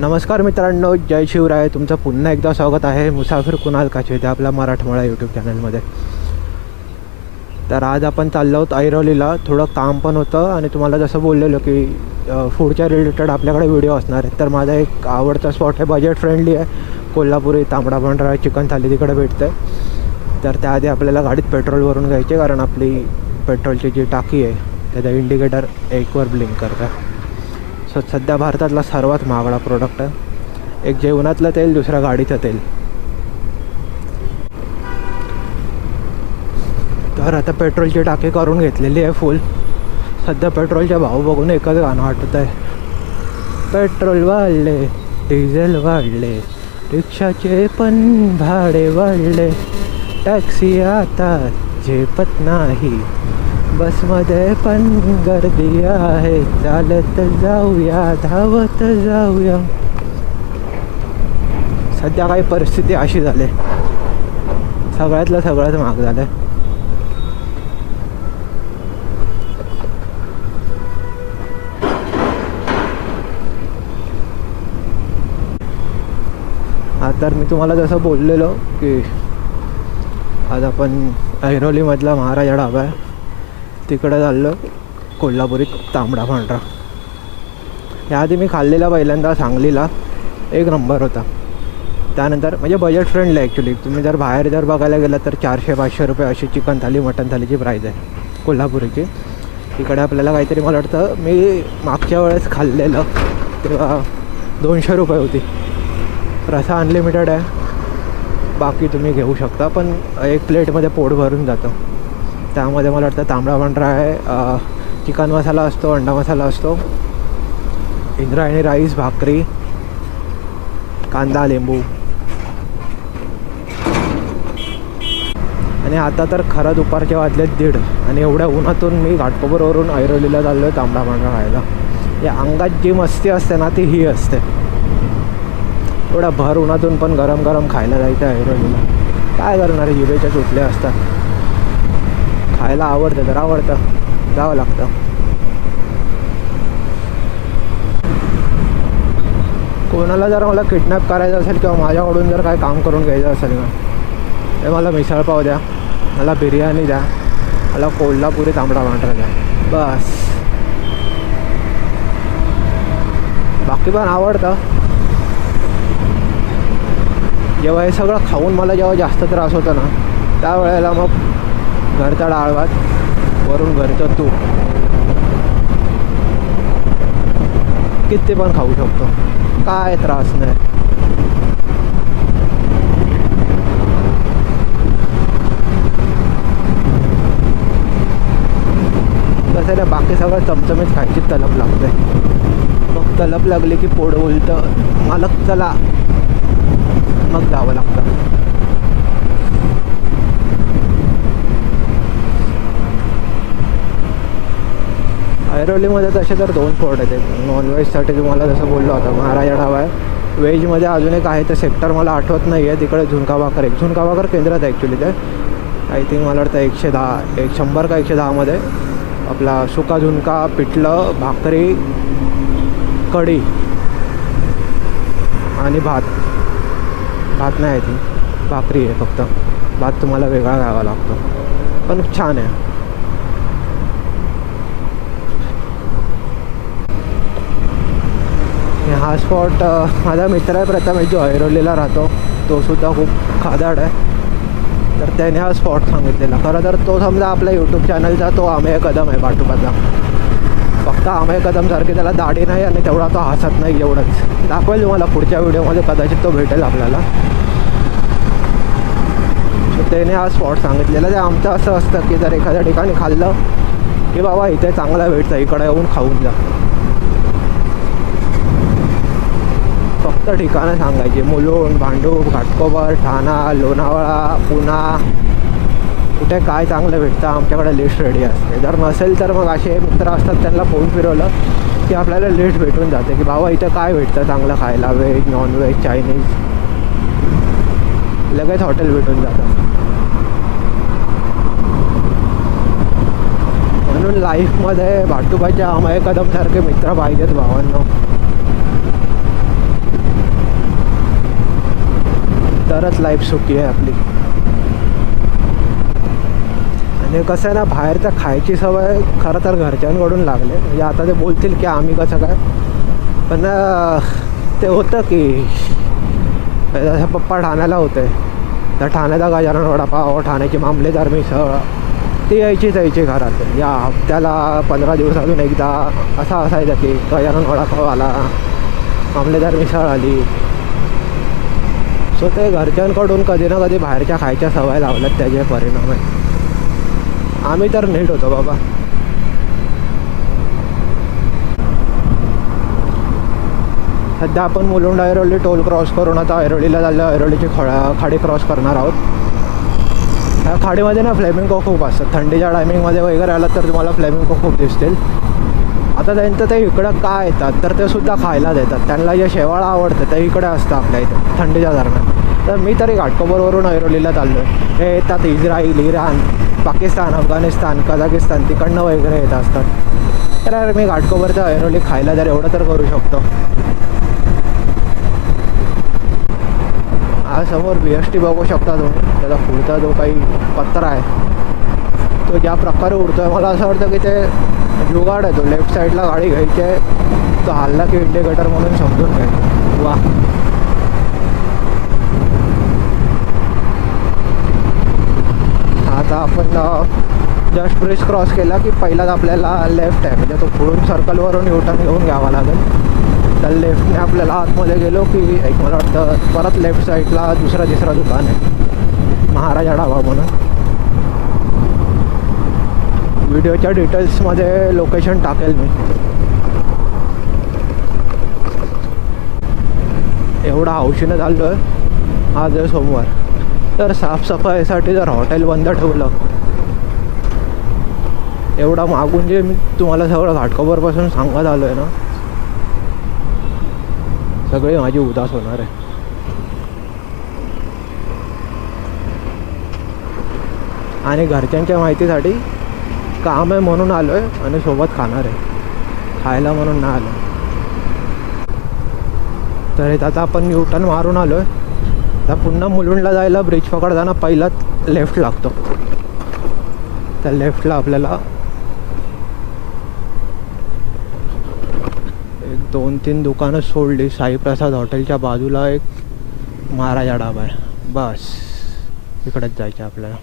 नमस्कार मित्रांनो, जय शिवराय. तुमचं पुन्हा एकदा स्वागत आहे मुसाफिर कुणाल काचेते आपल्या मराठमोळा यूट्यूब चॅनलमध्ये. तर आज आपण चाललो आहोत ऐरोलीला. थोडं काम पण होतं आणि तुम्हाला जसं बोललेलो की फूडच्या रिलेटेड आपल्याकडे व्हिडिओ असणार आहेत. तर माझा एक आवडता स्पॉट आहे, बजेट फ्रेंडली आहे, कोल्हापुरी तांबडा पांढरा चिकन थाली तिकडे भेटतं. तर त्याआधी आपल्याला गाडीत पेट्रोल भरून घ्यायचे, कारण आपली पेट्रोलची जी टाकी आहे त्याचा इंडिकेटर 1वर ब्लिंक करतं. सध्या भारतातला सर्वात महागडा प्रोडक्ट आहे. एक जेवणातलं तेल, दुसरा गाडीचं तेल. तर आता पेट्रोलची टाकी करून घेतलेली आहे फुल. सध्या पेट्रोलचे भाव बघून एकच गाणं आठवत आहे, पेट्रोल वाढले, डिझेल वाढले, रिक्षाचे पण भाडे वाढले, टॅक्सी आता झेपत नाही, बसमध्ये पण गर्दी आहे, चालत जाऊया, धावत जाऊया. सध्या काही परिस्थिती अशी झाली, सगळ्यातलं सगळंच महाग झालं. तर मी तुम्हाला जसं बोललेलो की आज आपण ऐरोलीमधला महाराजा ढाबा आहे तिकडे चाललो, कोल्हापुरी तांबडा पांढरा. याआधी मी खाल्लेला पहिल्यांदा सांगलीला, एक नंबर होता. त्यानंतर म्हणजे बजेट फ्रेंडली ॲक्च्युली. तुम्ही जर बाहेर बघायला गेलात तर 400-500 रुपये अशी चिकन थाली, मटन थालीची प्राईज आहे कोल्हापुरीची. इकडे आपल्याला काहीतरी, मला वाटतं मी मागच्या वेळेस खाल्लेलं तेव्हा 200 रुपये होती. रसा अनलिमिटेड आहे, बाकी तुम्ही घेऊ शकता, पण एक प्लेटमध्ये पोट भरून जातं. त्यामध्ये मला वाटतं तांबडा पांढरा आहे, चिकन मसाला असतो, अंडा मसाला असतो, इंद्रायणी राईस, भाकरी, कांदा, लिंबू. आणि आता तर खरं दुपारचे वाजले 1:30 आणि एवढ्या उन्हातून मी घाटकोपरवरून ऐरोलीला चाललो आहे तांबडा पांढरा खायला. या अंगात जी मस्ती असते ना ती ही असते. एवढ्या भर उन्हातून पण गरम गरम खायला जायचं ऐरोलीला. काय करणार, जिभेच्या चुटल्या असतात. खायला आवडतं तर आवडतं, जावं लागतं. कोणाला जर मला किडनॅप करायचं असेल किंवा माझ्याकडून जर काय काम करून घ्यायचं असेल ना, ते मला मिसळपाव द्या, मला बिर्याणी द्या, मला कोल्हापुरी तांबडा पांढरा द्या, बस. बाकी पण आवडतं. जेव्हा हे सगळं खाऊन मला जेव्हा जास्त त्रास होतो ना, त्यावेळेला मग घरचा डाळ भात, वरून घरचं तूप, किती पण खाऊ शकतो, काय त्रास नाही. कसं ना, बाकी सगळं चमचमीत खायची तलप लागते. मग तलप लागली की पोट बोलतं, मालक चला, मग जावं लागतं. ऐरोलीमध्ये तसे तर 2 स्पॉट आहेत. नॉनव्हेजसाठी तुम्हाला जसं बोललो आता महाराजा ढाबा आहे. व्हेजमध्ये अजून एक आहे, तर सेक्टर मला आठवत नाही आहे. तिकडे झुणका भाकर, एक झुणका भाकर केंद्रात आहे ॲक्च्युली. ते आय थिंक मला वाटतं 100 का 110मध्ये आपला सुका झुणका, पिठलं, भाकरी, कढी आणि भात नाही आहे, ती भाकरी आहे फक्त. भात तुम्हाला वेगळा घ्यावा लागतो, पण छान आहे. हा स्पॉट माझा मित्र आहे प्रथमेश, जो ऐरोलीला राहतो, तो सुद्धा खूप खादाड आहे. तर त्याने हा स्पॉट सांगितलेला. खरं तर तो समजा आपल्या यूट्यूब चॅनलचा तो अमेय कदम आहे भाटुपाचा. फक्त अमेय कदमसारखी त्याला दाढी नाही आणि तेवढा तो हसत नाही, एवढंच. दाखवेल तुम्हाला पुढच्या व्हिडिओमध्ये, कदाचित तो भेटेल आपल्याला. त्याने हा स्पॉट सांगितलेला. ते आमचं असं असतं की जर एखाद्या ठिकाणी खाल्लं की बाबा इथे चांगला भेटतं, इकडे येऊन खाऊन जा. फक्त ठिकाणं सांगायची, मुलुंड, भांडूप, घाटकोपर, ठाणा, लोणावळा, पुणा, कुठे काय चांगलं भेटतं आमच्याकडे लिस्ट रेडी असते. जर नसेल तर मग असे मित्र असतात, त्यांना फोन फिरवलं की आपल्याला लिस्ट भेटून जाते की बाबा इथं काय भेटतं चांगलं खायला, व्हेज, नॉनव्हेज, चायनीज, लगेच हॉटेल भेटून जातं. म्हणून लाईफमध्ये भाटुबाच्या अमय कदमसारखे मित्र पाहिजेत भावांनो. तरच लाईफ सुखी आहे आपली. आणि कसं आहे ना, बाहेरचं खायची सवय खरं तर घरच्यांकडून लागले. म्हणजे आता ते बोलतील की आम्ही कसं काय, पण ते होतं की जसं पप्पा ठाण्याला होते तर ठाण्याचा गजानन वडापाव, ठाण्याची मामलेदार मिसळ ती यायची घरात. या हप्त्याला 15 दिवसातून एकदा असं असायचं की गजानन वडापाव आला, मामलेदार मिसळ आली. सो ते घरच्यांकडून कधी ना कधी बाहेरच्या खायच्या सवय लावल्यात, त्याचे परिणाम आहे. आम्ही तर नीट होतो बाबा. सध्या आपण मुलुंड ऐरोली टोल क्रॉस करून आता ऐरोलीला चाललो. ऐरोलीची खाडी क्रॉस करणार आहोत. ह्या खाडीमध्ये ना फ्लेमिंगो खूप असतात. थंडीच्या टायमिंगमध्ये वगैरे आलं तर तुम्हाला फ्लेमिंगो खूप दिसतील. आता त्यांचं ते इकडं का येतात तर ते सुद्धा खायला देतात. त्यांना जे शेवाळं आवडतं ते इकडे असतं आपल्या इथे थंडीच्या दरम्यान. तर मी तरी घाटकोपरवरून ऐरोलीला चाललो आहे. हे येतात इस्राईल, इराण, पाकिस्तान, अफगाणिस्तान, कझाकिस्तान तिकडनं वगैरे येत असतात. तर यार मी घाटकोपरचं ऐरोली खायला जर एवढं तर करू शकतो. हा समोर BST बघू शकता तुम्ही. त्याचा पुढचा जो काही पत्रा आहे तो ज्या प्रकारे उडतो आहे, मला असं वाटतं की ते जुगाड आहे. तो लेफ्ट साईडला गाडी घ्यायची आहे, तो हल्ला की इंडिकेटर म्हणून समजून घ्यायचं. वा, आता आपण जस्ट ब्रिज क्रॉस केला की पहिलाच आपल्याला लेफ्ट आहे. म्हणजे तो पुढून सर्कलवरून युटर्न घेऊन घ्यावा लागेल. तर लेफ्टने आपल्याला आतमध्ये गेलो की एक मला वाटतं परत लेफ्ट साईडला तिसरं दुकान आहे, महाराजा ढाबा म्हणून. व्हिडिओच्या डिटेल्समध्ये लोकेशन टाकेल मी. एवढा हौशीनं चाललो आहे. आज आहे सोमवार. तर साफसफाईसाठी जर हॉटेल बंद ठेवलं, एवढा मागून जे मी तुम्हाला सगळं घाटकोपरपासून सांगत आलो आहे ना, सगळी माझी उदास होणार आहे. आणि घरच्यांच्या माहितीसाठी काम आहे म्हणून आलो आहे आणि सोबत खाणार आहे, खायला म्हणून नाही आलो. तर आता आपण युटर्न मारून आलो आहे. तर पुन्हा मुलुंडला जायला ब्रिज पकडताना पहिलाच लेफ्ट लागतो. त्या लेफ्टला आपल्याला 1-2-3 दुकानं सोडली. साईप्रसाद हॉटेलच्या बाजूला एक महाराजा ढाबा आहे. बस इकडेच जायचं आपल्याला.